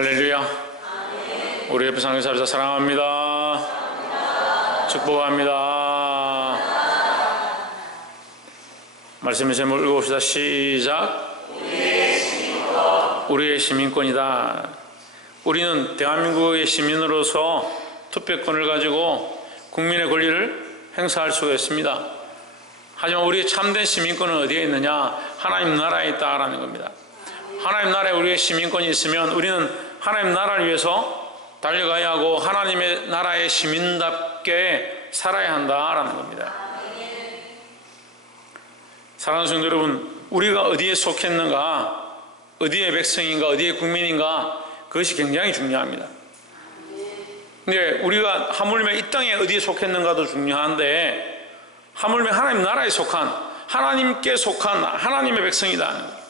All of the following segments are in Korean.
할렐루야. 우리 옆에 상교사를 사랑합니다. 축복합니다. 말씀의 제목을 읽어봅시다. 시작. 우리의 시민권이다. 우리는 대한민국의 시민으로서 투표권을 가지고 국민의 권리를 행사할 수가 있습니다. 하지만 우리의 참된 시민권은 어디에 있느냐? 하나님 나라에 있다라는 겁니다. 하나님 나라에 우리의 시민권이 있으면 우리는 하나님 나라를 위해서 달려가야 하고 하나님의 나라의 시민답게 살아야 한다라는 겁니다. 사랑하는 성도 여러분, 우리가 어디에 속했는가, 어디의 백성인가, 어디의 국민인가, 그것이 굉장히 중요합니다. 근데 우리가 하물며 이 땅에 어디에 속했는가도 중요한데, 하물며 하나님 나라에 속한, 하나님께 속한 하나님의 백성이다.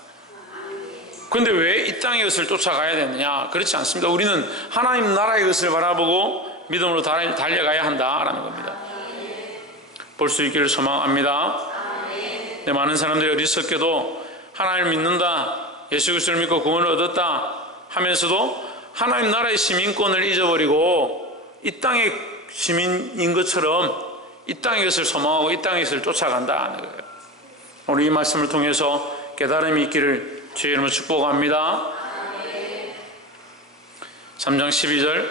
그런데 왜 이 땅의 것을 쫓아가야 되느냐? 그렇지 않습니다. 우리는 하나님 나라의 것을 바라보고 믿음으로 달려가야 한다라는 겁니다. 볼 수 있기를 소망합니다. 네, 많은 사람들이 어리석게도 하나님을 믿는다, 예수 그리스도를 믿고 구원을 얻었다 하면서도 하나님 나라의 시민권을 잊어버리고 이 땅의 시민인 것처럼 이 땅의 것을 소망하고 이 땅의 것을 쫓아간다는 거예요. 오늘 이 말씀을 통해서 깨달음이 있기를 주의 이름으로 축복합니다. 3장 12절,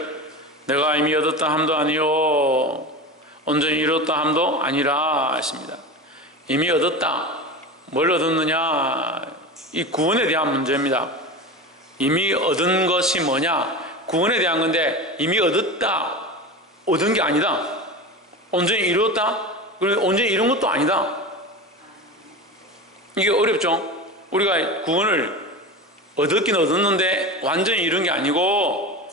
내가 이미 얻었다 함도 아니요 온전히 이뤘다 함도 아니라 했습니다. 이미 얻었다. 뭘 얻었느냐? 이 구원에 대한 문제입니다. 이미 얻은 것이 뭐냐? 구원에 대한 건데, 이미 얻었다, 얻은 게 아니다. 온전히 이뤘다, 그리고 온전히 이룬 것도 아니다. 이게 어렵죠? 우리가 구원을 얻었긴 얻었는데 완전히 이룬 게 아니고,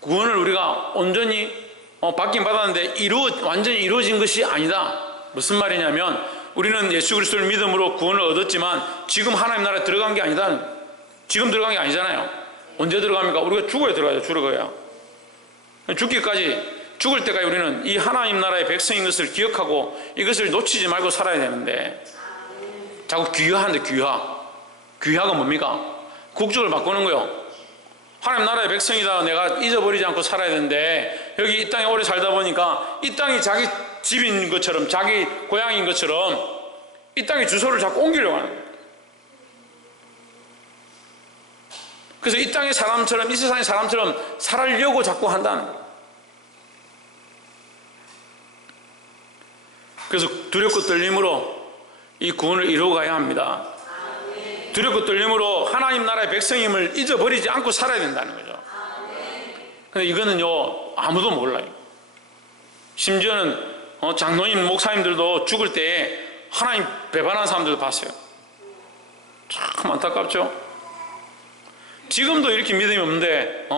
구원을 우리가 온전히 받긴 받았는데 완전히 이루어진 것이 아니다. 무슨 말이냐면, 우리는 예수 그리스도를 믿음으로 구원을 얻었지만 지금 하나님 나라에 들어간 게 아니다. 지금 들어간 게 아니잖아요. 언제 들어갑니까? 우리가 죽어야 들어가죠. 죽어야. 죽기까지, 죽을 때까지 우리는 이 하나님 나라의 백성인 것을 기억하고 이것을 놓치지 말고 살아야 되는데, 자꾸 귀화하는데, 귀화가 뭡니까? 국적을 바꾸는 거요. 하나님 나라의 백성이다 내가 잊어버리지 않고 살아야 되는데, 여기 이 땅에 오래 살다 보니까 이 땅이 자기 집인 것처럼, 자기 고향인 것처럼 이 땅의 주소를 자꾸 옮기려고 하는 거예요. 그래서 이 땅의 사람처럼, 이 세상의 사람처럼 살려고 자꾸 한다는 거예요. 그래서 두렵고 떨림으로 이 구원을 이루어가야 합니다. 두렵고 떨림으로 하나님 나라의 백성임을 잊어버리지 않고 살아야 된다는 거죠. 근데 이거는요, 아무도 몰라요. 심지어는 장로님, 목사님들도 죽을 때 하나님 배반한 사람들도 봤어요. 참 안타깝죠? 지금도 이렇게 믿음이 없는데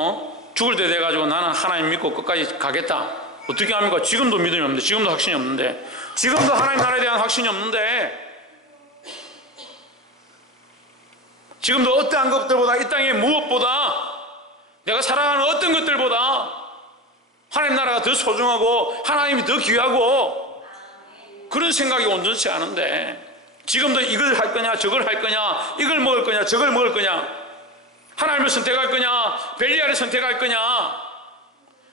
죽을 때 돼가지고 나는 하나님 믿고 끝까지 가겠다, 어떻게 합니까? 지금도 믿음이 없는데, 지금도 확신이 없는데, 지금도 하나님 나라에 대한 확신이 없는데, 지금도 어떠한 것들보다, 이 땅의 무엇보다, 내가 사랑하는 어떤 것들보다 하나님 나라가 더 소중하고 하나님이 더 귀하고, 그런 생각이 온전치 않은데 지금도 이걸 할 거냐 저걸 할 거냐, 이걸 먹을 거냐 저걸 먹을 거냐, 하나님을 선택할 거냐 벨리알을 선택할 거냐,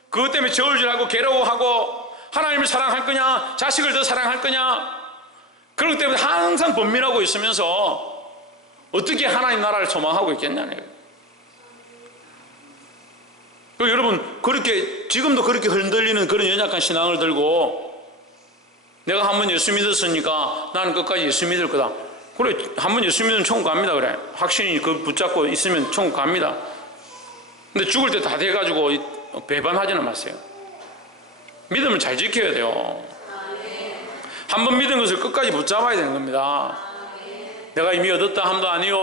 그것 때문에 저울질하고 괴로워하고, 하나님을 사랑할 거냐 자식을 더 사랑할 거냐, 그렇기 때문에 항상 번민하고 있으면서 어떻게 하나님 나라를 소망하고 있겠냐는 거예요. 여러분, 그렇게 지금도 그렇게 흔들리는 그런 연약한 신앙을 들고, 내가 한번 예수 믿었으니까 나는 끝까지 예수 믿을 거다. 그래, 한번 예수 믿으면 천국 갑니다. 그래, 확신이 그 붙잡고 있으면 천국 갑니다. 근데 죽을 때 다 돼가지고 배반하지는 마세요. 믿음을 잘 지켜야 돼요. 한번 믿은 것을 끝까지 붙잡아야 되는 겁니다. 내가 이미 얻었다 함도 아니요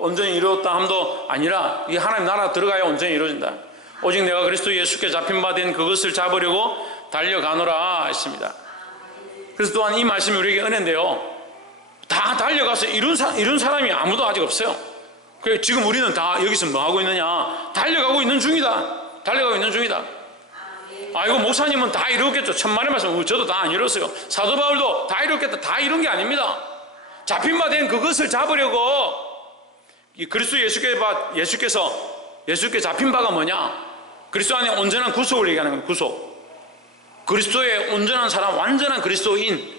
온전히 이루었다 함도 아니라, 이 하나님 나라 들어가야 온전히 이루어진다. 오직 내가 그리스도 예수께 잡힌 바 된 그것을 잡으려고 달려가노라 했습니다. 그래서 또한 이 말씀이 우리에게 은혜인데요, 다 달려가서 이룬 사람이 아무도 아직 없어요. 그래서 지금 우리는 다 여기서 뭐 하고 있느냐? 달려가고 있는 중이다. 달려가고 있는 중이다. 아이고, 목사님은 다 이루었겠죠. 천만의 말씀, 저도 다 안 이뤘어요. 사도 바울도 다 이뤘겠다. 다 이룬 게 아닙니다. 잡힌 바 된 그것을 잡으려고 이 그리스도 예수께서 예수께 잡힌 바가 뭐냐? 그리스도 안에 온전한 구속을 얘기하는 겁니다. 구속. 그리스도의 온전한 사람, 완전한 그리스도인,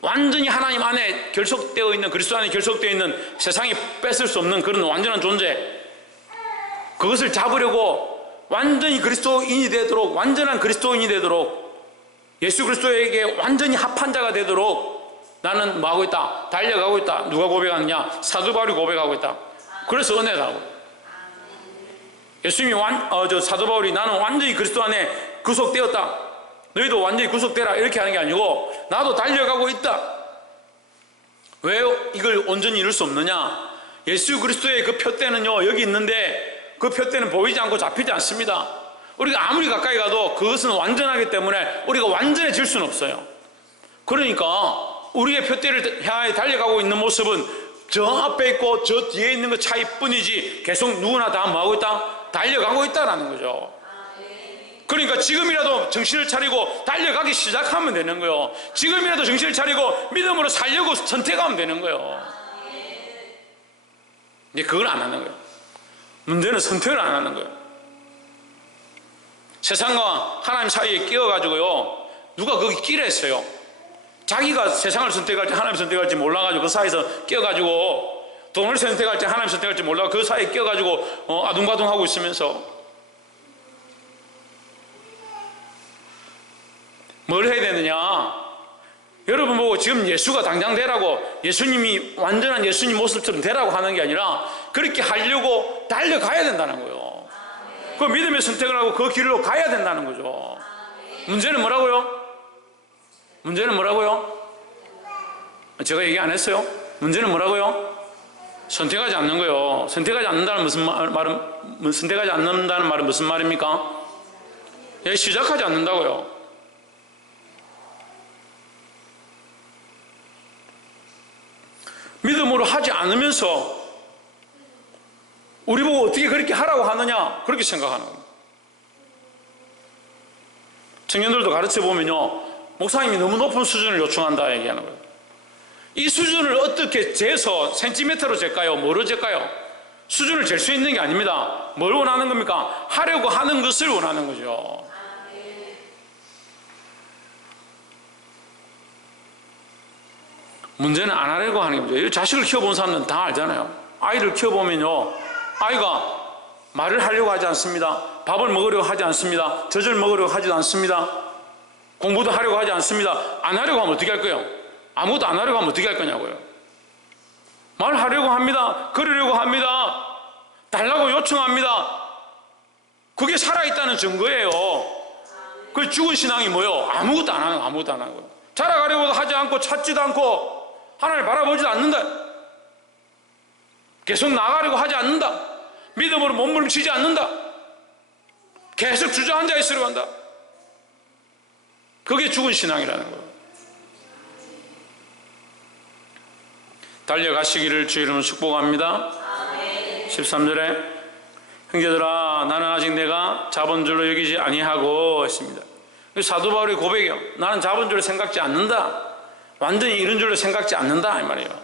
완전히 하나님 안에 결속되어 있는, 그리스도 안에 결속되어 있는, 세상이 뺏을 수 없는 그런 완전한 존재, 그것을 잡으려고 완전히 그리스도인이 되도록, 완전한 그리스도인이 되도록, 예수 그리스도에게 완전히 합한 자가 되도록 나는 뭐하고 있다? 달려가고 있다. 누가 고백하느냐? 사도 바울이 고백하고 있다. 그래서 은혜가 하고, 예수님이 사도 바울이 나는 완전히 그리스도 안에 구속되었다, 너희도 완전히 구속되라, 이렇게 하는 게 아니고 나도 달려가고 있다. 왜 이걸 온전히 이룰 수 없느냐? 예수 그리스도의 그 표대는요 여기 있는데, 그 표대는 보이지 않고 잡히지 않습니다. 우리가 아무리 가까이 가도 그것은 완전하기 때문에 우리가 완전해질 수는 없어요. 그러니까 우리의 표대를 향해 달려가고 있는 모습은 저 앞에 있고 저 뒤에 있는 것 차이뿐이지, 계속 누구나 다 뭐하고 있다? 달려가고 있다라는 거죠. 그러니까 지금이라도 정신을 차리고 달려가기 시작하면 되는 거예요. 지금이라도 정신을 차리고 믿음으로 살려고 선택하면 되는 거예요. 이제 그걸 안 하는 거예요. 문제는 선택을 안 하는 거예요. 세상과 하나님 사이에 끼어가지고요, 누가 거기 끼려 했어요. 자기가 세상을 선택할지 하나님 선택할지 몰라가지고 그 사이에서 끼어가지고, 돈을 선택할지 하나님 선택할지 몰라 그 사이에 끼어가지고 아둥바둥하고 있으면서 뭘 해야 되느냐? 여러분 보고 지금 예수가 당장 되라고, 예수님이 완전한 예수님 모습처럼 되라고 하는 게 아니라 그렇게 하려고 달려가야 된다는 거예요. 그 믿음의 선택을 하고 그 길로 가야 된다는 거죠. 문제는 뭐라고요? 문제는 뭐라고요? 제가 얘기 안 했어요? 문제는 뭐라고요? 선택하지 않는 거예요. 선택하지 않는다는 선택하지 않는다는 말은 무슨 말입니까? 예, 시작하지 않는다고요. 믿음으로 하지 않으면서 우리 보고 어떻게 그렇게 하라고 하느냐, 그렇게 생각하는 겁니다. 청년들도 가르쳐 보면요, 목사님이 너무 높은 수준을 요청한다 얘기하는 거예요. 이 수준을 어떻게 재서 센티미터로 잴까요? 뭐로 잴까요? 수준을 잴 수 있는 게 아닙니다. 뭘 원하는 겁니까? 하려고 하는 것을 원하는 거죠. 문제는 안 하려고 하는 겁니다. 자식을 키워본 사람들은 다 알잖아요. 아이를 키워보면요, 아이가 말을 하려고 하지 않습니다. 밥을 먹으려고 하지 않습니다. 젖을 먹으려고 하지도 않습니다. 공부도 하려고 하지 않습니다. 안 하려고 하면 어떻게 할 거예요? 아무것도 안 하려고 하면 어떻게 할 거냐고요. 말하려고 합니다. 그러려고 합니다. 달라고 요청합니다. 그게 살아있다는 증거예요. 그 죽은 신앙이 뭐예요? 아무것도 안 하는 거, 아무것도 안 하는 거예요. 자라가려고도 하지 않고 찾지도 않고 하나님을 바라보지도 않는다. 계속 나가려고 하지 않는다. 믿음으로 몸부림치지 않는다. 계속 주저앉아 있으려고 한다. 그게 죽은 신앙이라는 거예요. 달려가시기를 주 이름으로 축복합니다. 13절에 형제들아 나는 아직 내가 자본줄로 여기지 아니하고 했습니다. 사도 바울의 고백이요. 나는 자본줄로 생각지 않는다. 완전히 이런 줄로 생각지 않는다 이 말이에요.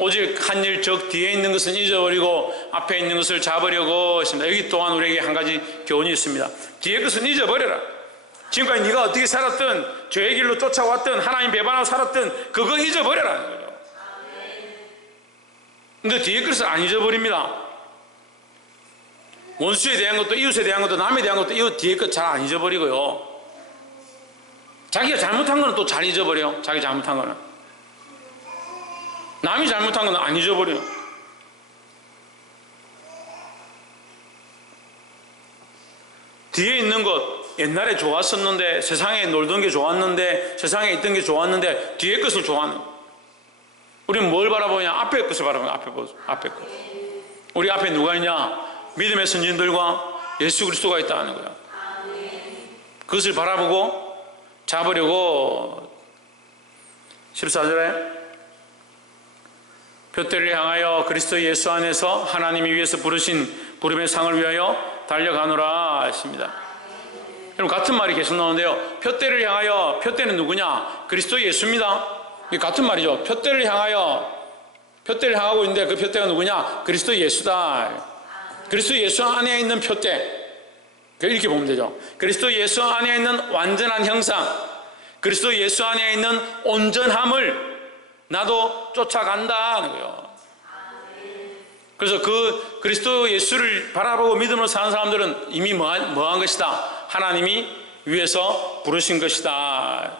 오직 한 일 즉 뒤에 있는 것은 잊어버리고 앞에 있는 것을 잡으려고 했습니다. 여기 또한 우리에게 한 가지 교훈이 있습니다. 뒤에 것은 잊어버려라. 지금까지 네가 어떻게 살았든 죄의 길로 쫓아왔든 하나님 배반하고 살았든 그거 잊어버려라는 거예요. 근데 뒤에 것을 안 잊어버립니다. 원수에 대한 것도 이웃에 대한 것도 남에 대한 것도 이웃 뒤에 것 잘 안 잊어버리고요. 자기가 잘못한 거는 또 잘 잊어버려요. 자기 잘못한 거는. 남이 잘못한 거는 안 잊어버려요. 뒤에 있는 것, 옛날에 좋았었는데, 세상에 놀던 게 좋았는데, 세상에 있던 게 좋았는데 뒤에 것을 좋아하는 거예요. 우리는 뭘 바라보냐? 앞에 것을 바라보냐? 앞에 것. 우리 앞에 누가 있냐? 믿음의 선진들과 예수 그리스도가 있다는 거야. 그것을 바라보고 잡으려고 14절에 표대를 향하여 그리스도 예수 안에서 하나님이 위에서 부르신 부름의 상을 위하여 달려가노라 했습니다. 여러분 같은 말이 계속 나오는데요. 표대를 향하여, 표대는 누구냐? 그리스도 예수입니다. 이게 같은 말이죠. 표대를 향하고 있는데 그 표대가 누구냐? 그리스도 예수다. 그리스도 예수 안에 있는 표대, 이렇게 보면 되죠. 그리스도 예수 안에 있는 완전한 형상, 그리스도 예수 안에 있는 온전함을 나도 쫓아간다 하는 거예요. 그래서 그 그리스도 예수를 바라보고 믿음으로 사는 사람들은 이미 뭐한 것이다? 하나님이 위에서 부르신 것이다.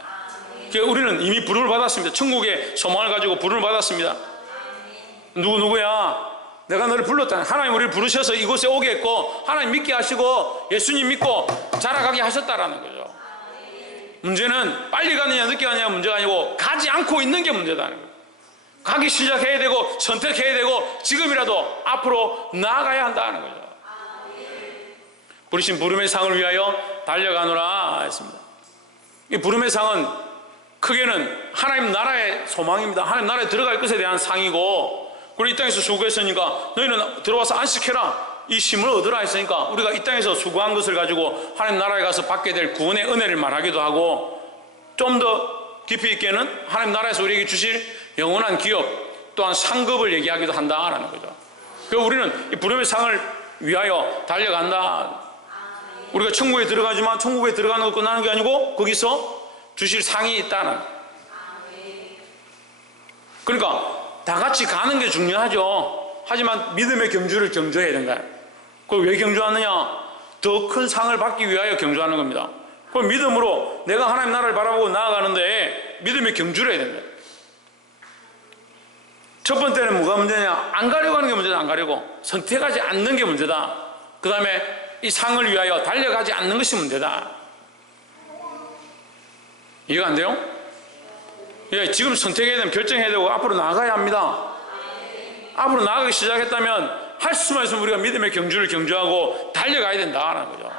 우리는 이미 부름을 받았습니다. 천국의 소망을 가지고 부름을 받았습니다. 누구야? 내가 너를 불렀다. 하나님 우리를 부르셔서 이곳에 오게 했고, 하나님 믿게 하시고 예수님 믿고 자라가게 하셨다라는 거죠. 문제는 빨리 가느냐 늦게 가느냐 문제가 아니고 가지 않고 있는 게 문제다는 거예요. 가기 시작해야 되고 선택해야 되고 지금이라도 앞으로 나아가야 한다는 거죠. 부르신 부름의 상을 위하여 달려가노라 했습니다. 이 부름의 상은 크게는 하나님 나라의 소망입니다. 하나님 나라에 들어갈 것에 대한 상이고, 우리 이 땅에서 수고했으니까 너희는 들어와서 안식해라, 이 쉼을 얻으라 했으니까 우리가 이 땅에서 수고한 것을 가지고 하나님 나라에 가서 받게 될 구원의 은혜를 말하기도 하고, 좀 더 깊이 있게는 하나님 나라에서 우리에게 주실 영원한 기업 또한 상급을 얘기하기도 한다라는 거죠. 그래서 우리는 이 부름의 상을 위하여 달려간다. 우리가 천국에 들어가지만 천국에 들어가는 것 끝나는 게 아니고 거기서 주실 상이 있다는. 그러니까 다 같이 가는 게 중요하죠. 하지만 믿음의 경주를 경주해야 된다. 그걸 왜 경주하느냐? 더 큰 상을 받기 위하여 경주하는 겁니다. 그럼 믿음으로 내가 하나님 나라를 바라보고 나아가는데 믿음의 경주를 해야 된다. 첫 번째는 뭐가 문제냐? 안 가려고 하는 게 문제다. 안 가려고 선택하지 않는 게 문제다. 그 다음에 이 상을 위하여 달려가지 않는 것이 문제다. 이해가 안 돼요? 예, 지금 선택해야 되면 결정해야 되고 앞으로 나아가야 합니다. 앞으로 나아가기 시작했다면 할 수만 있으면 우리가 믿음의 경주를 경주하고 달려가야 된다는 거죠.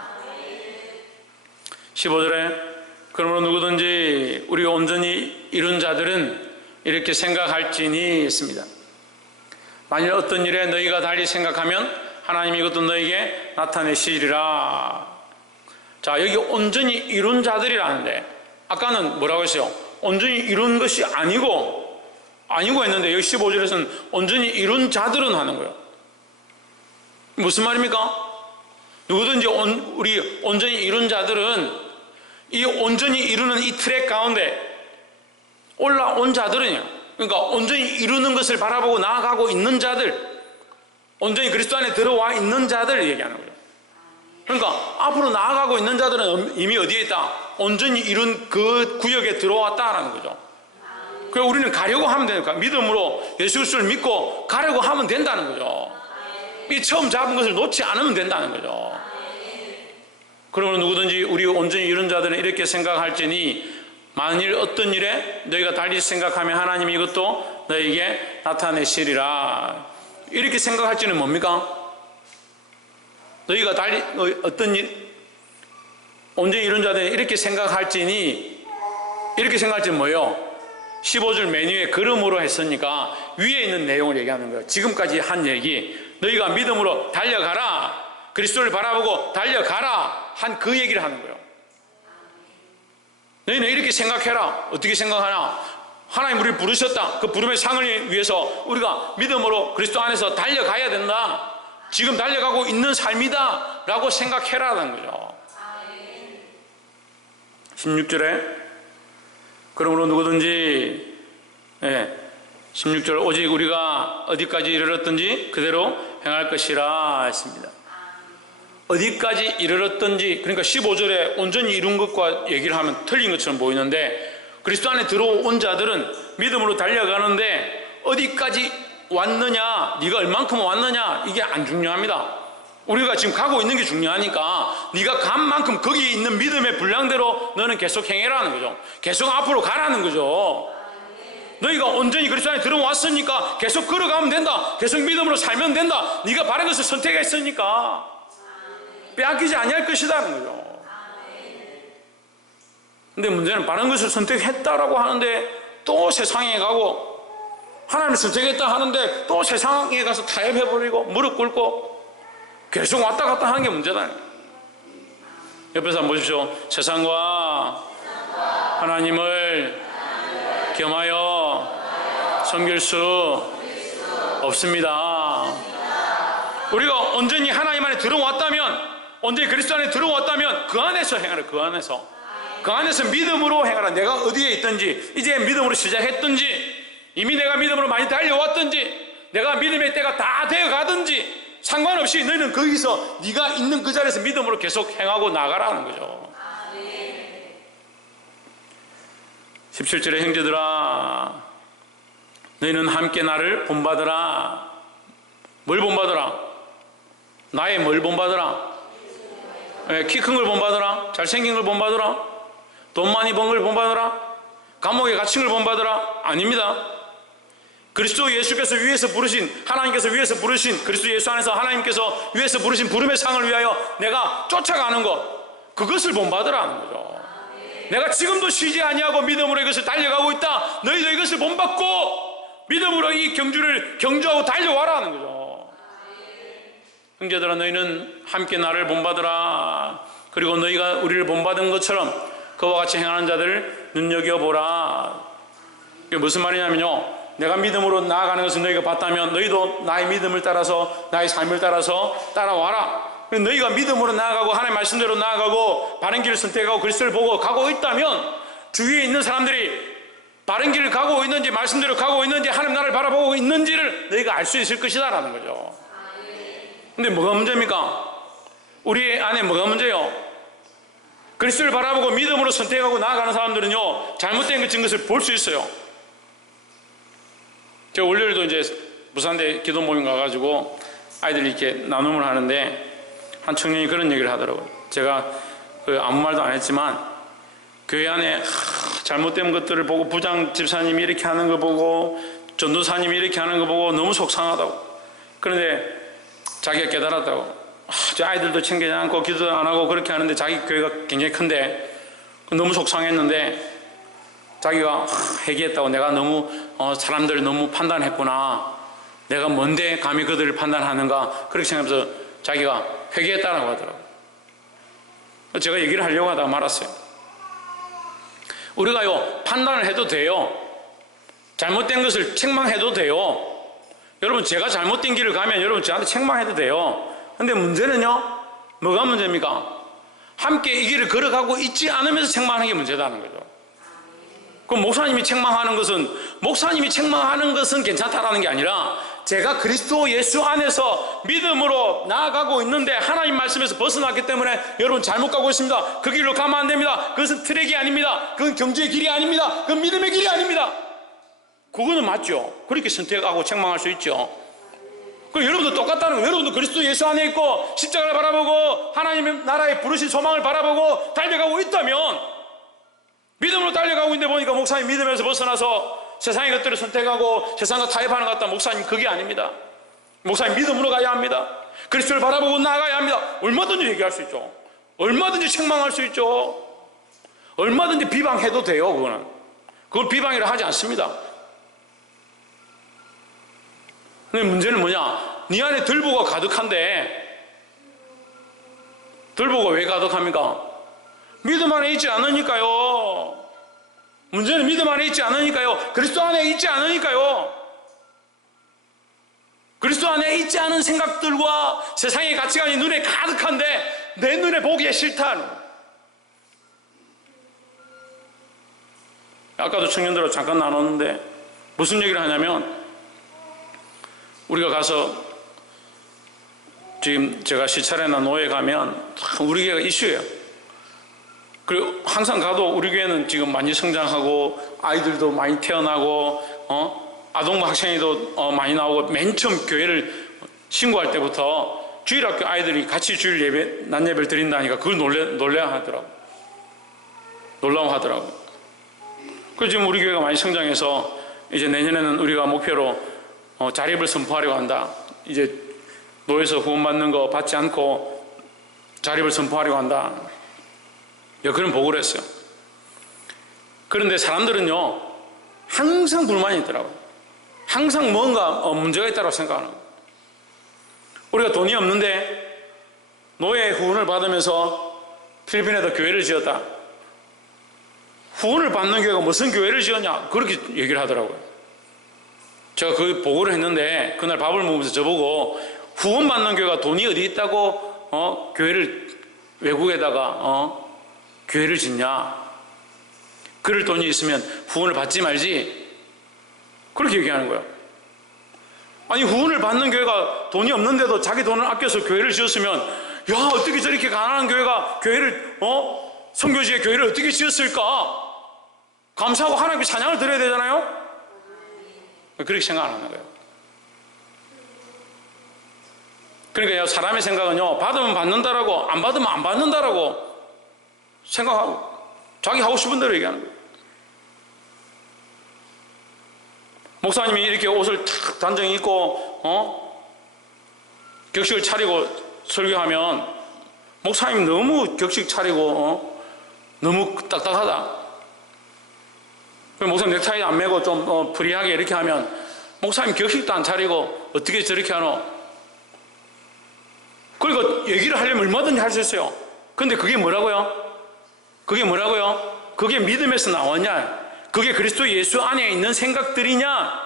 15절에 그러므로 누구든지 우리가 온전히 이룬 자들은 이렇게 생각할지니 했습니다. 만일 어떤 일에 너희가 달리 생각하면 하나님이 이것도 너희에게 나타내시리라. 자, 여기 온전히 이룬 자들이라는데 아까는 뭐라고 했어요? 온전히 이룬 것이 아니고 했는데 여기 15절에서는 온전히 이룬 자들은 하는 거예요. 무슨 말입니까? 누구든지 우리 온전히 이룬 자들은 이 온전히 이루는 이 트랙 가운데 올라온 자들은요, 그러니까 온전히 이루는 것을 바라보고 나아가고 있는 자들, 온전히 그리스도 안에 들어와 있는 자들을 얘기하는 거예요. 그러니까 앞으로 나아가고 있는 자들은 이미 어디에 있다? 온전히 이룬 그 구역에 들어왔다라는 거죠. 그래서 우리는 가려고 하면 되니까 믿음으로 예수 그리스도를 믿고 가려고 하면 된다는 거죠. 이 처음 잡은 것을 놓지 않으면 된다는 거죠. 그러므로 누구든지 우리 온전히 이룬 자들은 이렇게 생각할지니 만일 어떤 일에 너희가 달리 생각하면 하나님이 이것도 너희에게 나타내시리라. 이렇게 생각할지는 뭡니까? 너희가 달리 어떤 일, 온전히 이룬 자들은 이렇게 생각할지니, 이렇게 생각할지는 뭐예요? 15절 맨 위에 걸음으로 했으니까 위에 있는 내용을 얘기하는 거예요. 지금까지 한 얘기, 너희가 믿음으로 달려가라, 그리스도를 바라보고 달려가라 한 그 얘기를 하는 거예요. 너희는 이렇게 생각해라. 어떻게 생각하나? 하나님 우리를 부르셨다. 그 부름의 상을 위해서 우리가 믿음으로 그리스도 안에서 달려가야 된다. 지금 달려가고 있는 삶이다 라고 생각해라는 거죠. 16절에 그러므로 누구든지 16절 오직 우리가 어디까지 이르렀든지 그대로 행할 것이라 했습니다. 어디까지 이르렀든지, 그러니까 15절에 온전히 이룬 것과 얘기를 하면 틀린 것처럼 보이는데, 그리스도 안에 들어온 자들은 믿음으로 달려가는데 어디까지 왔느냐, 네가 얼만큼 왔느냐, 이게 안 중요합니다. 우리가 지금 가고 있는 게 중요하니까 네가 간 만큼 거기에 있는 믿음의 분량대로 너는 계속 행해라는 거죠. 계속 앞으로 가라는 거죠. 너희가 온전히 그리스도 안에 들어왔으니까 계속 걸어가면 된다. 계속 믿음으로 살면 된다. 네가 바른 것을 선택했으니까 빼앗기지 아니할 것이다는 거죠. 근데 문제는 바른 것을 선택했다라고 하는데 또 세상에 가고, 하나님을 선택했다 하는데 또 세상에 가서 타협해버리고 무릎 꿇고 계속 왔다 갔다 하는 게 문제다. 옆에서 한번 보십시오. 세상과 하나님을 겸하여 섬길 수 없습니다. 우리가 온전히 하나님 안에 들어왔다면, 온전히 그리스도 안에 들어왔다면 그 안에서 행하라. 그 안에서 믿음으로 행하라. 내가 어디에 있든지, 이제 믿음으로 시작했든지, 이미 내가 믿음으로 많이 달려왔든지, 내가 믿음의 때가 다 되어가든지 상관없이 너희는 거기서 네가 있는 그 자리에서 믿음으로 계속 행하고 나가라는 거죠. 17절에 형제들아, 너희는 함께 나를 본받으라. 뭘 본받으라? 나의 뭘 본받으라? 키 큰 걸 본받으라? 잘생긴 걸 본받으라? 돈 많이 번 걸 본받으라? 감옥에 갇힌 걸 본받으라? 아닙니다. 그리스도 예수께서 위에서 부르신, 하나님께서 위에서 부르신, 그리스도 예수 안에서 하나님께서 위에서 부르신 부름의 상을 위하여 내가 쫓아가는 것, 그것을 본받으라는 거죠. 내가 지금도 쉬지 아니하고 믿음으로 이것을 달려가고 있다. 너희도 이것을 본받고 믿음으로 이 경주를 경주하고 달려와라는 거죠. 형제들아, 너희는 함께 나를 본받으라. 그리고 너희가 우리를 본받은 것처럼 그와 같이 행하는 자들을 눈여겨보라. 이게 무슨 말이냐면요, 내가 믿음으로 나아가는 것을 너희가 봤다면 너희도 나의 믿음을 따라서, 나의 삶을 따라서 따라와라. 너희가 믿음으로 나아가고 하나님의 말씀대로 나아가고 바른 길을 선택하고 그리스도를 보고 가고 있다면, 주위에 있는 사람들이 바른 길을 가고 있는지 말씀대로 가고 있는지 하나님 나라를 바라보고 있는지를 너희가 알 수 있을 것이다 라는 거죠. 근데 뭐가 문제입니까? 우리 안에 뭐가 문제요? 그리스도를 바라보고 믿음으로 선택하고 나아가는 사람들은요, 잘못된 것을 볼 수 있어요. 제가 월요일도 이제 부산대 기도 모임 가가지고 아이들이 이렇게 나눔을 하는데 한 청년이 그런 얘기를 하더라고요. 제가 아무 말도 안 했지만 교회 안에 잘못된 것들을 보고, 부장 집사님이 이렇게 하는 거 보고, 전도사님이 이렇게 하는 거 보고 너무 속상하다고. 그런데 자기가 깨달았다고. 저 아이들도 챙기지 않고 기도도 안 하고 그렇게 하는데 자기 교회가 굉장히 큰데 너무 속상했는데 자기가 회개했다고. 내가 너무 사람들을 너무 판단했구나. 내가 뭔데 감히 그들을 판단하는가, 그렇게 생각하면서 자기가 회개했다라고 하더라고요. 제가 얘기를 하려고 하다가 말았어요. 우리가요, 판단을 해도 돼요. 잘못된 것을 책망해도 돼요. 여러분, 제가 잘못된 길을 가면 여러분 저한테 책망해도 돼요. 근데 문제는요, 뭐가 문제입니까? 함께 이 길을 걸어가고 있지 않으면서 책망하는 게 문제다는 거죠. 그럼 목사님이 책망하는 것은 괜찮다라는 게 아니라, 제가 그리스도 예수 안에서 믿음으로 나아가고 있는데 하나님 말씀에서 벗어났기 때문에 여러분 잘못 가고 있습니다. 그 길로 가면 안 됩니다. 그것은 트랙이 아닙니다. 그건 경주의 길이 아닙니다. 그건 믿음의 길이 아닙니다. 그거는 맞죠. 그렇게 선택하고 책망할 수 있죠. 그 여러분도 똑같다는 거예요. 여러분도 그리스도 예수 안에 있고 십자가를 바라보고 하나님의 나라에 부르신 소망을 바라보고 달려가고 있다면, 믿음으로 달려가고 있는데 보니까 목사님 믿음에서 벗어나서 세상의 것들을 선택하고 세상과 타협하는 것 같다. 목사님, 그게 아닙니다. 목사님 믿음으로 가야 합니다. 그리스도를 바라보고 나아가야 합니다. 얼마든지 얘기할 수 있죠. 얼마든지 책망할 수 있죠. 얼마든지 비방해도 돼요. 그걸 비방이라 하지 않습니다. 근데 문제는 뭐냐? 네 안에 들보가 가득한데, 들보가 왜 가득합니까? 믿음 안에 있지 않으니까요. 문제는 믿음 안에 있지 않으니까요. 그리스도 안에 있지 않으니까요. 그리스도 안에 있지 않은 생각들과 세상의 가치관이 눈에 가득한데 내 눈에 보기에 싫다는. 아까도 청년들하고 잠깐 나눴는데 무슨 얘기를 하냐면, 우리가 가서 지금 제가 시찰회나 노예 가면 우리 교회가 이슈예요. 그리고 항상 가도 우리 교회는 지금 많이 성장하고 아이들도 많이 태어나고 아동부 학생회도 많이 나오고, 맨 처음 교회를 신고할 때부터 주일학교 아이들이 같이 주일 예배, 낮 예배를 드린다니까 그걸 놀라워하더라고. 그래서 지금 우리 교회가 많이 성장해서 이제 내년에는 우리가 목표로 자립을 선포하려고 한다. 이제 노예에서 후원받는 거 받지 않고 자립을 선포하려고 한다. 그런 보고를 했어요. 그런데 사람들은요, 항상 불만이 있더라고요. 항상 뭔가 문제가 있다고 생각하는 거예요. 우리가 돈이 없는데 노예 후원을 받으면서 필리핀에다 교회를 지었다. 후원을 받는 교회가 무슨 교회를 지었냐, 그렇게 얘기를 하더라고요. 제가 그 보고를 했는데 그날 밥을 먹으면서 저보고 후원받는 교회가 돈이 어디 있다고 교회를 외국에다가 교회를 짓냐? 그럴 돈이 있으면 후원을 받지 말지. 그렇게 얘기하는 거예요. 아니, 후원을 받는 교회가 돈이 없는데도 자기 돈을 아껴서 교회를 지었으면, 야, 어떻게 저렇게 가난한 교회가 교회를 선교지에 교회를 어떻게 지었을까? 감사하고 하나님께 찬양을 드려야 되잖아요. 그렇게 생각 안 하는 거예요. 그러니까 사람의 생각은요, 받으면 받는다라고, 안 받으면 안 받는다라고 생각하고 자기 하고 싶은 대로 얘기하는 거예요. 목사님이 이렇게 옷을 탁 단정히 입고 격식을 차리고 설교하면 목사님 너무 격식 차리고 너무 딱딱하다. 목사님 넥타이 안 매고 좀 프리하게 이렇게 하면 목사님 격식도 안 차리고 어떻게 저렇게 하노? 그러니까 얘기를 하려면 얼마든지 할 수 있어요. 근데 그게 뭐라고요? 그게 뭐라고요? 그게 믿음에서 나왔냐? 그게 그리스도 예수 안에 있는 생각들이냐?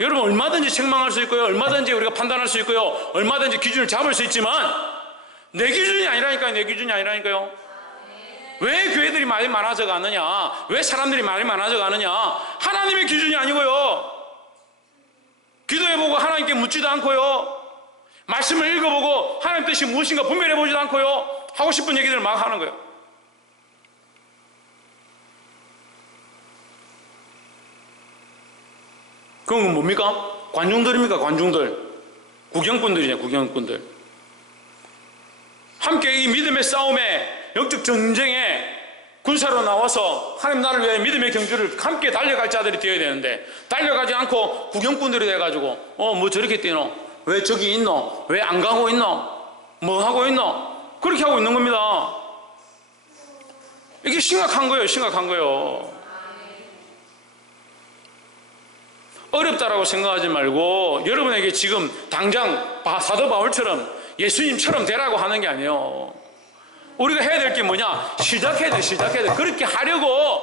여러분, 얼마든지 책망할 수 있고요, 얼마든지 우리가 판단할 수 있고요, 얼마든지 기준을 잡을 수 있지만 내 기준이 아니라니까요. 내 기준이 아니라니까요. 왜 교회들이 많이 많아져 가느냐? 왜 사람들이 많이 많아져 가느냐? 하나님의 기준이 아니고요, 기도해보고 하나님께 묻지도 않고요, 말씀을 읽어보고 하나님 뜻이 무엇인가 분별해보지도 않고요, 하고 싶은 얘기들을 막 하는 거예요. 그건 뭡니까? 관중들입니까? 관중들. 구경꾼들이냐, 구경꾼들. 함께 이 믿음의 싸움에, 영적 전쟁에 군사로 나와서 하나님 나라를 위해 믿음의 경주를 함께 달려갈 자들이 되어야 되는데, 달려가지 않고 구경꾼들이 돼가지고 뭐 저렇게 뛰노? 왜 저기 있노? 왜 안 가고 있노? 뭐 하고 있노? 그렇게 하고 있는 겁니다. 이게 심각한 거예요. 심각한 거예요. 어렵다라고 생각하지 말고 여러분에게 지금 당장 사도 바울처럼 예수님처럼 되라고 하는 게 아니에요. 우리가 해야 될 게 뭐냐? 시작해야 돼. 시작해야 돼. 그렇게 하려고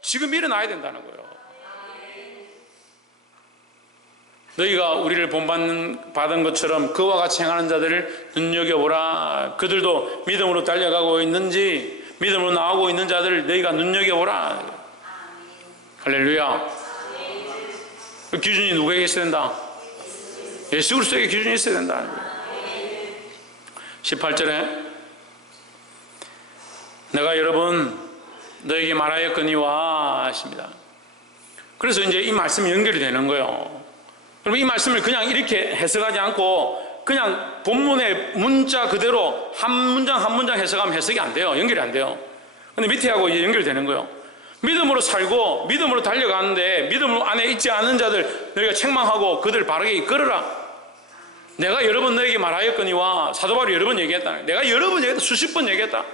지금 일어나야 된다는 거예요. 너희가 우리를 본받은 것처럼 그와 같이 행하는 자들을 눈여겨보라. 그들도 믿음으로 달려가고 있는지, 믿음으로 나오고 있는 자들을 너희가 눈여겨보라. 할렐루야. 그 기준이 누구에게 있어야 된다? 예수 그리스도에게 기준이 있어야 된다는 거예요. 18절에 내가 여러분 너에게 말하였거니와 하십니다. 그래서 이제 이 말씀이 연결이 되는 거예요. 그럼 이 말씀을 그냥 이렇게 해석하지 않고 그냥 본문의 문자 그대로 한 문장 한 문장 해석하면 해석이 안 돼요. 연결이 안 돼요. 근데 밑에 하고 이제 연결되는 거예요. 믿음으로 살고 믿음으로 달려가는데 믿음 안에 있지 않은 자들 너희가 책망하고 그들 바르게 이끌어라. 내가 여러 번 너에게 말하였거니와, 사도 바울이 여러 번 얘기했다. 내가 여러 번 얘기했다. 수십 번 얘기했다.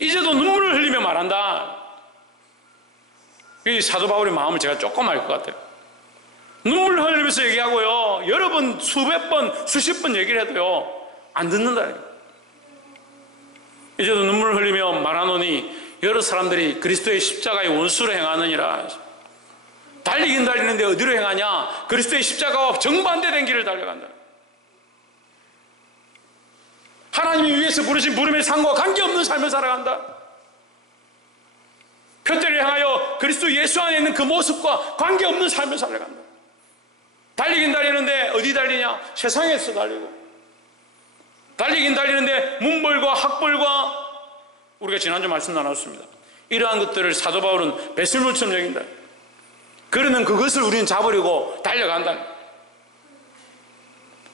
이제도 눈물을 흘리며 말한다. 이 사도 바울의 마음을 제가 조금 알 것 같아요. 눈물을 흘리면서 얘기하고요, 여러 번 수백 번 수십 번 얘기를 해도요 안 듣는다. 이제도 눈물을 흘리며 말하노니 여러 사람들이 그리스도의 십자가의 원수로 행하느니라. 달리긴 달리는데 어디로 행하냐? 그리스도의 십자가와 정반대된 길을 달려간다. 하나님이 위에서 부르신 부름의 상과 관계없는 삶을 살아간다. 표대를 향하여 그리스도 예수 안에 있는 그 모습과 관계없는 삶을 살아간다. 달리긴 달리는데 어디 달리냐? 세상에서 달리고, 달리긴 달리는데 문벌과 학벌과, 우리가 지난주 말씀 나눴습니다. 이러한 것들을 사도 바울은 배설물처럼 여긴다. 그러면 그것을 우리는 잡으려고 달려간다.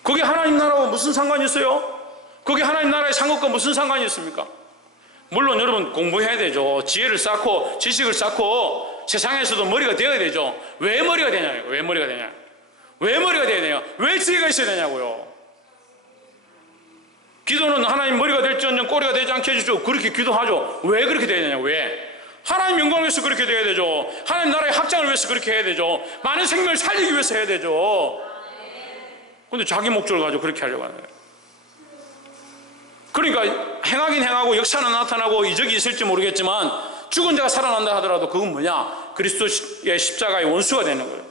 그게 하나님 나라와 무슨 상관이 있어요? 그게 하나님 나라의 상급과 무슨 상관이 있습니까? 물론 여러분 공부해야 되죠. 지혜를 쌓고 지식을 쌓고 세상에서도 머리가 되어야 되죠. 왜 머리가 되냐고요. 왜 머리가 되냐? 왜 머리가 되어야 되냐? 왜 지혜가 있어야 되냐고요. 기도는 하나님 머리가 될지언정 꼬리가 되지 않게 해주죠. 그렇게 기도하죠. 왜 그렇게 되어야 되냐? 왜? 하나님 영광을 위해서 그렇게 되어야 되죠. 하나님 나라의 확장을 위해서 그렇게 해야 되죠. 많은 생명을 살리기 위해서 해야 되죠. 근데 자기 목적을 가지고 그렇게 하려고 하는 거예요. 그러니까 행하긴 행하고 역사는 나타나고 이적이 있을지 모르겠지만 죽은 자가 살아난다 하더라도 그건 뭐냐? 그리스도의 십자가의 원수가 되는 거예요.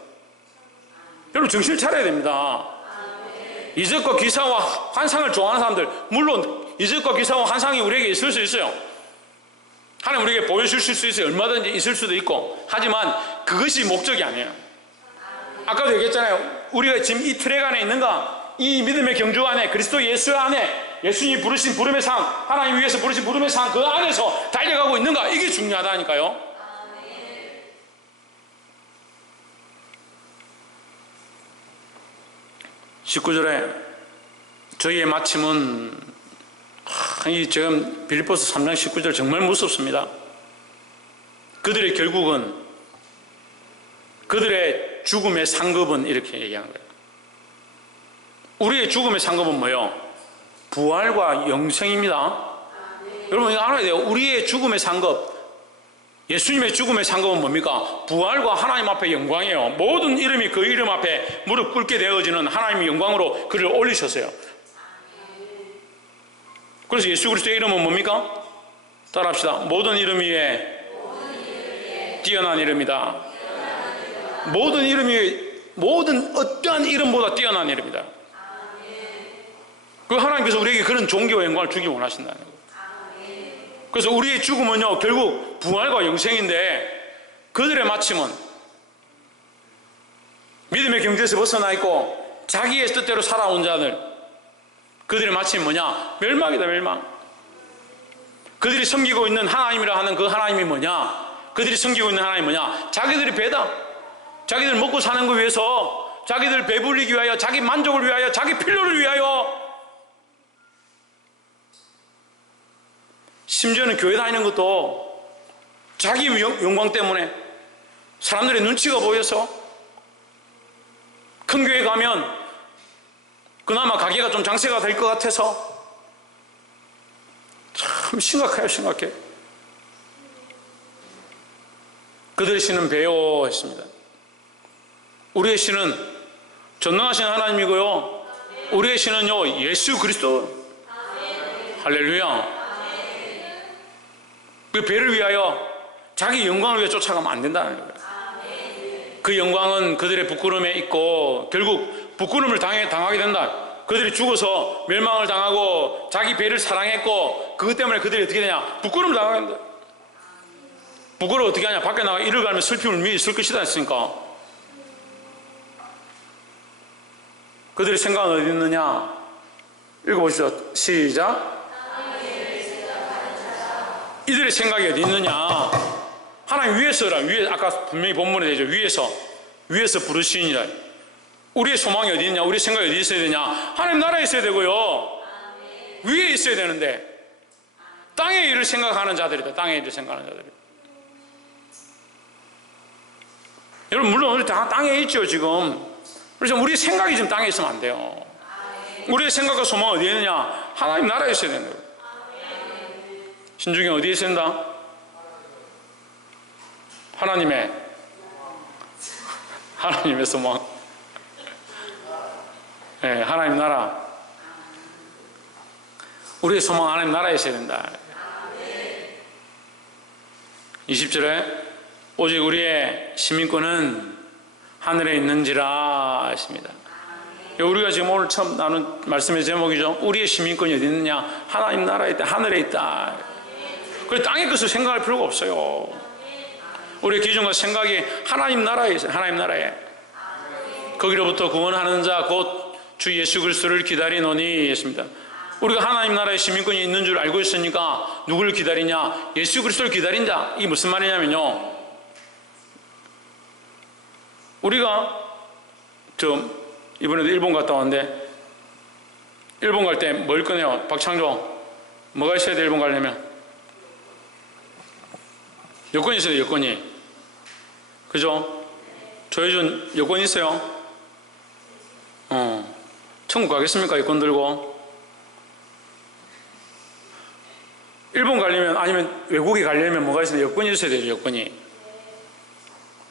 여러분 정신을 차려야 됩니다. 이적과 기사와 환상을 좋아하는 사람들, 물론 이적과 기사와 환상이 우리에게 있을 수 있어요. 하나님 우리에게 보여주실 수 있어요. 얼마든지 있을 수도 있고. 하지만 그것이 목적이 아니에요. 아까도 얘기했잖아요. 우리가 지금 이 트랙 안에 있는가? 이 믿음의 경주 안에, 그리스도 예수 안에, 예수님이 부르신 부름의 상, 하나님 위해서 부르신 부름의 상, 그 안에서 달려가고 있는가? 이게 중요하다니까요. 19절에 저희의 마침은, 이 지금 빌립보서 3장 19절 정말 무섭습니다. 그들의 결국은, 그들의 죽음의 상급은 이렇게 얘기하는 거예요. 우리의 죽음의 상급은 뭐예요? 부활과 영생입니다. 여러분 이거 알아야 돼요. 우리의 죽음의 상급, 예수님의 죽음의 상급은 뭡니까? 부활과 하나님 앞에 영광이에요. 모든 이름이 그 이름 앞에 무릎 꿇게 되어지는 하나님의 영광으로 그를 올리셨어요. 그래서 예수 그리스도의 이름은 뭡니까? 따라합시다. 모든 이름 위에 뛰어난 이름이다. 모든 이름 위에, 모든 어떠한 이름보다 뛰어난 이름이다. 그 하나님께서 우리에게 그런 존귀와 영광을 주기 원하신다는 거예요. 그래서 우리의 죽음은요, 결국 부활과 영생인데, 그들의 마침은 믿음의 경주에서 벗어나 있고 자기의 뜻대로 살아온 자들, 그들의 마침은 뭐냐? 멸망이다, 멸망. 그들이 섬기고 있는 하나님이라 하는 그 하나님이 뭐냐? 그들이 섬기고 있는 하나님이 뭐냐? 자기들이 배다. 자기들 먹고 사는 거 위해서, 자기들 배불리기 위하여, 자기 만족을 위하여, 자기 필요를 위하여, 심지어는 교회 다니는 것도 자기 영광 때문에, 사람들의 눈치가 보여서, 큰 교회 가면 그나마 가게가 좀 장세가 될 것 같아서. 참 심각해요, 심각해. 그들의 신은 배요했습니다. 우리의 신은 전능하신 하나님이고요, 우리의 신은요 예수 그리스도. 할렐루야. 그 배를 위하여, 자기 영광을 위해 쫓아가면 안 된다는 거예요. 그 영광은 그들의 부끄러움에 있고 결국 부끄러움을 당하게 된다. 그들이 죽어서 멸망을 당하고 자기 배를 사랑했고 그것 때문에 그들이 어떻게 되냐? 부끄러움을 당하게 된다. 부끄러워 어떻게 하냐? 밖에 나가 이를 갈면 슬피 울미 있을 것이다 했으니까. 그들의 생각은 어디 있느냐? 읽어보시죠. 시작. 이들의 생각이 어디 있느냐? 하나님 위에서라. 위에, 아까 분명히 본문에 되죠. 위에서 부르시니라. 우리의 소망이 어디 있냐? 우리의 생각이 어디 있어야 되냐? 하나님 나라에 있어야 되고요, 위에 있어야 되는데, 땅의 일을 생각하는 자들이다. 땅의 일을 생각하는 자들이. 여러분 물론 우리 다 땅에 있죠 지금. 그래서 우리의 생각이 지금 땅에 있으면 안 돼요. 우리의 생각과 소망은 어디에 있느냐? 하나님 나라에 있어야 되는 거예요. 신중에 어디에 있어야 된다? 하나님의 소망. 네, 하나님 나라. 우리의 소망 하나님 나라에 있어야 된다. 20절에 오직 우리의 시민권은 하늘에 있는지라 하십니다. 우리가 지금 오늘 처음 나눈 말씀의 제목이죠. 우리의 시민권이 어디 있느냐? 하나님 나라에 있다. 하늘에 있다. 그래서 땅의 것을 생각할 필요가 없어요. 우리의 기준과 생각이 하나님 나라에 있어요. 하나님 나라에. 거기로부터 구원하는 자 곧 주 예수 그리스도를 기다리노니 했습니다. 우리가 하나님 나라의 시민권이 있는 줄 알고 있으니까 누구를 기다리냐? 예수 그리스도를 기다린다. 이게 무슨 말이냐면요, 우리가 이번에도 일본 갔다 왔는데, 일본 갈 때 뭘 꺼내요? 박창조, 뭐가 있어야 돼? 일본 가려면 여권이 있어요. 여권이. 그죠? 조혜준 여권 있어요? 천국 가겠습니까? 여권 들고? 일본 가려면, 아니면 외국에 가려면 뭐가 있어야 돼? 여권이 있어야 되죠. 여권이.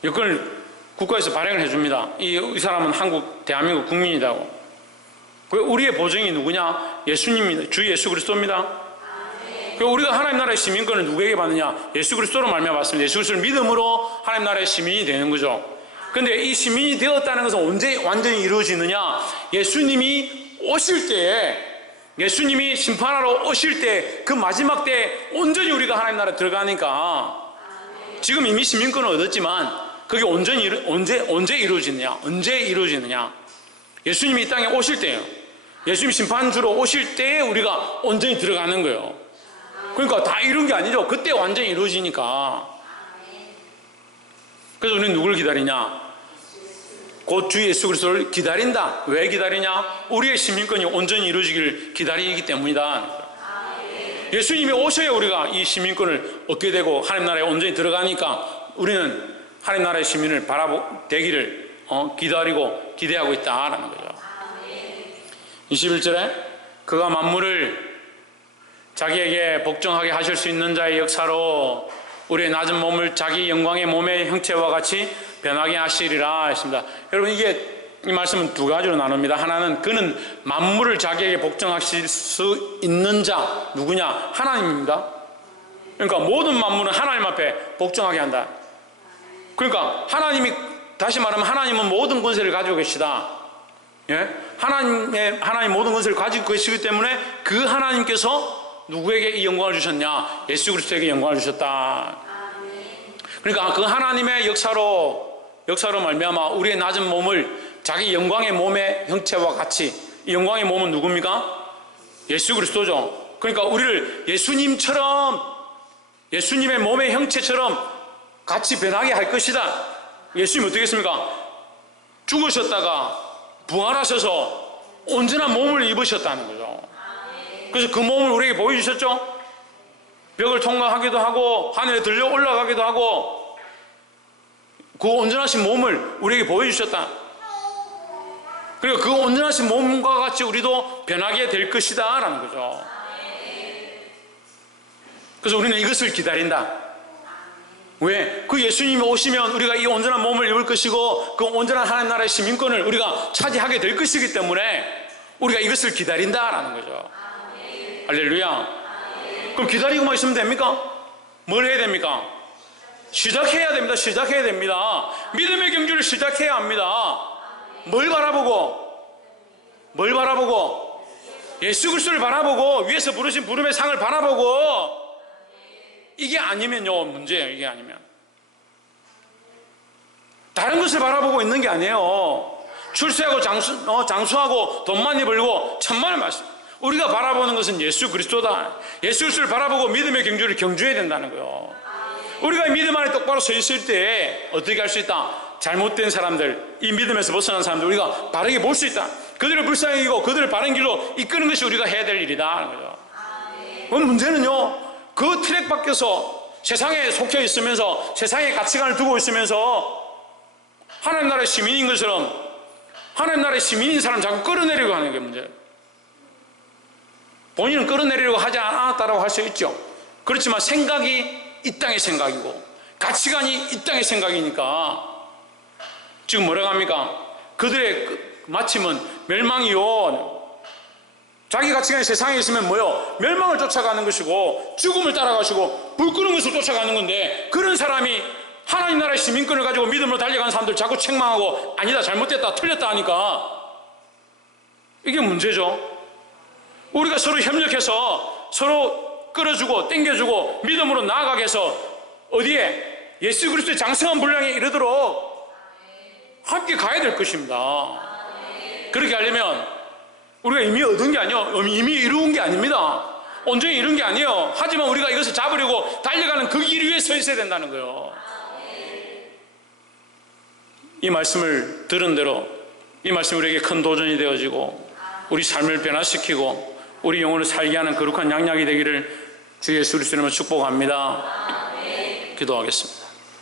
여권을 국가에서 발행을 해줍니다. 이 사람은 대한민국 국민이라고. 우리의 보증이 누구냐? 예수님입니다. 주 예수 그리스도입니다. 우리가 하나님 나라의 시민권을 누구에게 받느냐? 예수 그리스도로 말미암아 받습니다. 예수 그리스도를 믿음으로 하나님 나라의 시민이 되는 거죠. 근데 이 시민이 되었다는 것은 언제 완전히 이루어지느냐? 예수님이 오실 때에, 예수님이 심판하러 오실 때, 그 마지막 때 온전히 우리가 하나님 나라에 들어가니까, 지금 이미 시민권을 얻었지만 그게 온전히 언제 이루어지느냐? 언제 이루어지느냐? 예수님이 이 땅에 오실 때예요. 예수님 심판 주러 오실 때에 우리가 온전히 들어가는 거예요. 그러니까 다 이룬 게 아니죠. 그때 완전히 이루어지니까. 그래서 우리는 누굴 기다리냐? 곧 주 예수 그리스도를 기다린다. 왜 기다리냐? 우리의 시민권이 온전히 이루어지기를 기다리기 때문이다. 예수님이 오셔야 우리가 이 시민권을 얻게 되고 하나님 나라에 온전히 들어가니까 우리는 하나님 나라의 시민을 되기를 기다리고 기대하고 있다라는 거죠. 21절에 그가 만물을 자기에게 복종하게 하실 수 있는 자의 역사로 우리의 낮은 몸을 자기 영광의 몸의 형체와 같이 변하게 하시리라 했습니다. 여러분, 이 말씀은 두 가지로 나눕니다. 하나는 그는 만물을 자기에게 복종하실 수 있는 자, 누구냐? 하나님입니다. 그러니까 모든 만물은 하나님 앞에 복종하게 한다. 그러니까 하나님이, 다시 말하면 하나님은 모든 권세를 가지고 계시다. 예? 하나님 모든 권세를 가지고 계시기 때문에 그 하나님께서 누구에게 이 영광을 주셨냐? 예수 그리스도에게 영광을 주셨다. 그러니까 그 하나님의 역사로 말미암아 우리의 낮은 몸을 자기 영광의 몸의 형체와 같이, 이 영광의 몸은 누굽니까? 예수 그리스도죠. 그러니까 우리를 예수님의 몸의 형체처럼 같이 변하게 할 것이다. 예수님이 어떻게 했습니까? 죽으셨다가 부활하셔서 온전한 몸을 입으셨다는 거죠. 그래서 그 몸을 우리에게 보여주셨죠. 벽을 통과하기도 하고 하늘에 들려 올라가기도 하고 그 온전하신 몸을 우리에게 보여주셨다. 그리고 그 온전하신 몸과 같이 우리도 변하게 될 것이다 라는 거죠. 그래서 우리는 이것을 기다린다. 왜? 그 예수님이 오시면 우리가 이 온전한 몸을 입을 것이고 그 온전한 하나님 나라의 시민권을 우리가 차지하게 될 것이기 때문에 우리가 이것을 기다린다라는 거죠. 할렐루야. 그럼 기다리고만 있으면 됩니까? 뭘 해야 됩니까? 시작해야 됩니다. 시작해야 됩니다. 믿음의 경주를 시작해야 합니다. 뭘 바라보고? 예수 그리스도를 바라보고 위에서 부르신 부름의 상을 바라보고. 이게 아니면요, 문제예요. 이게 아니면 다른 것을 바라보고 있는 게 아니에요. 출세하고 장수하고 돈 많이 벌고 천만을 말씀. 우리가 바라보는 것은 예수 그리스도다. 예수 그리스도를 바라보고 믿음의 경주를 경주해야 된다는 거예요. 우리가 이 믿음 안에 똑바로 서 있을 때 어떻게 할 수 있다? 잘못된 사람들, 이 믿음에서 벗어난 사람들 우리가 바르게 볼 수 있다. 그들을 불쌍히 여기고 그들을 바른 길로 이끄는 것이 우리가 해야 될 일이다 하는 거죠. 그럼 문제는요, 그 트랙 밖에서 세상에 속해 있으면서 세상의 가치관을 두고 있으면서 하나님 나라의 시민인 것처럼 하나님 나라의 시민인 사람 자꾸 끌어내리고 하는 게 문제예요. 본인은 끌어내리려고 하지 않았다라고 할 수 있죠. 그렇지만 생각이 이 땅의 생각이고 가치관이 이 땅의 생각이니까 지금 뭐라고 합니까? 그들의 마침은 멸망이요. 자기 가치관이 세상에 있으면 뭐요? 멸망을 쫓아가는 것이고 죽음을 따라가시고 불 끄는 것을 쫓아가는 건데, 그런 사람이 하나님 나라의 시민권을 가지고 믿음으로 달려가는 사람들 자꾸 책망하고 아니다, 잘못됐다, 틀렸다 하니까 이게 문제죠. 우리가 서로 협력해서 서로 끌어주고 땡겨주고 믿음으로 나아가게 해서 어디에? 예수 그리스도의 장성한 분량에 이르도록 함께 가야 될 것입니다. 그렇게 하려면 우리가 이미 얻은 게 아니에요. 이미 이루은 게 아닙니다. 온전히 이룬 게 아니에요. 하지만 우리가 이것을 잡으려고 달려가는 그 길 위에 서 있어야 된다는 거예요. 이 말씀을 들은 대로 이 말씀이 우리에게 큰 도전이 되어지고 우리 삶을 변화시키고 우리 영혼을 살게 하는 거룩한 양약이 되기를 주 예수 그리스도로 축복합니다. 기도하겠습니다.